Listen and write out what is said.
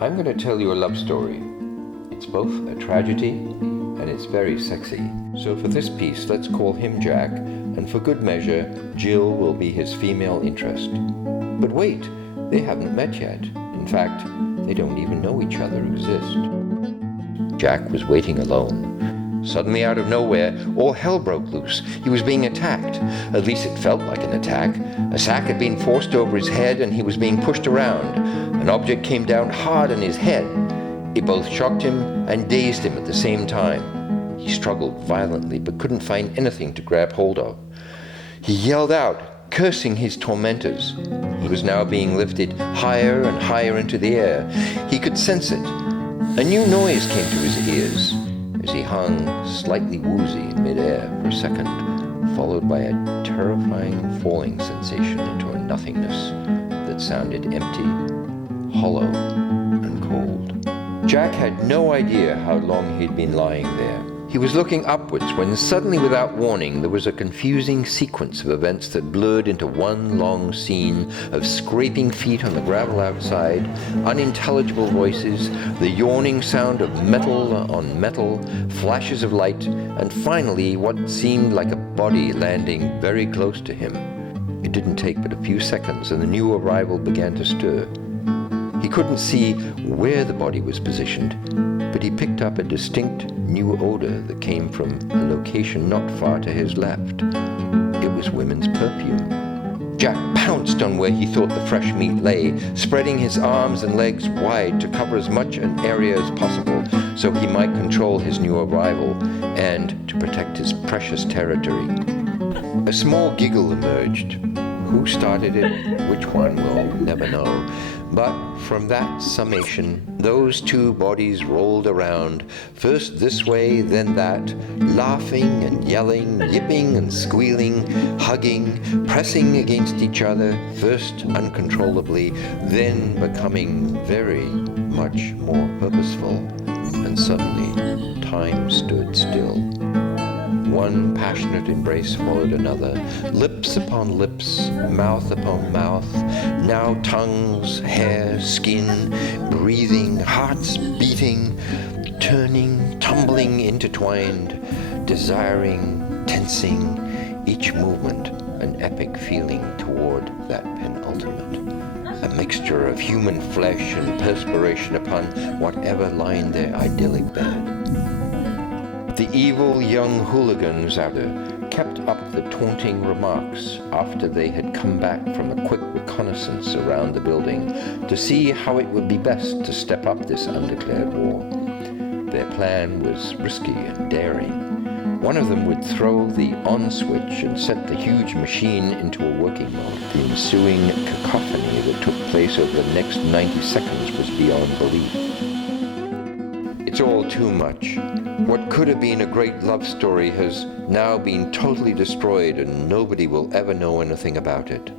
I'm going to tell you a love story. It's both a tragedy and it's very sexy. So for this piece, let's call him Jack, and for good measure, Jill will be his female interest. But wait, they haven't met yet. In fact, they don't even know each other exist. Jack was waiting alone. Suddenly, out of nowhere, all hell broke loose. He was being attacked. At least it felt like an attack. A sack had been forced over his head and he was being pushed around. An object came down hard on his head. It both shocked him and dazed him at the same time. He struggled violently but couldn't find anything to grab hold of. He yelled out, cursing his tormentors. He was now being lifted higher and higher into the air. He could sense it. A new noise came to his ears as he hung slightly woozy in midair for a second, followed by a terrifying falling sensation into a nothingness that sounded empty, hollow, and cold. Jack had no idea how long he'd been lying there. He was looking upwards when suddenly, without warning, there was a confusing sequence of events that blurred into one long scene of scraping feet on the gravel outside, unintelligible voices, the yawning sound of metal on metal, flashes of light, and finally what seemed like a body landing very close to him. It didn't take but a few seconds and the new arrival began to stir. He couldn't see where the body was positioned, but he picked up a distinct new odor that came from a location not far to his left. It was women's perfume. Jack pounced on where he thought the fresh meat lay, spreading his arms and legs wide to cover as much an area as possible so he might control his new arrival and to protect his precious territory. A small giggle emerged. Who started it? Which one? We'll never know. But from that summation, those two bodies rolled around, first this way, then that, laughing and yelling, yipping and squealing, hugging, pressing against each other, first uncontrollably, then becoming very much more purposeful. And suddenly, time stood still. One passionate embrace followed another, lips upon lips, mouth upon mouth, now tongues, hair, skin, breathing, hearts beating, turning, tumbling, intertwined, desiring, tensing, each movement an epic feeling toward that penultimate. A mixture of human flesh and perspiration upon whatever lined their idyllic bed. The evil young hooligans out there kept up the taunting remarks after they had come back from a quick reconnaissance around the building to see how it would be best to step up this undeclared war. Their plan was risky and daring. One of them would throw the on switch and set the huge machine into a working mode. The ensuing cacophony that took place over the next 90 seconds was beyond belief. It's all too much. What could have been a great love story has now been totally destroyed and nobody will ever know anything about it.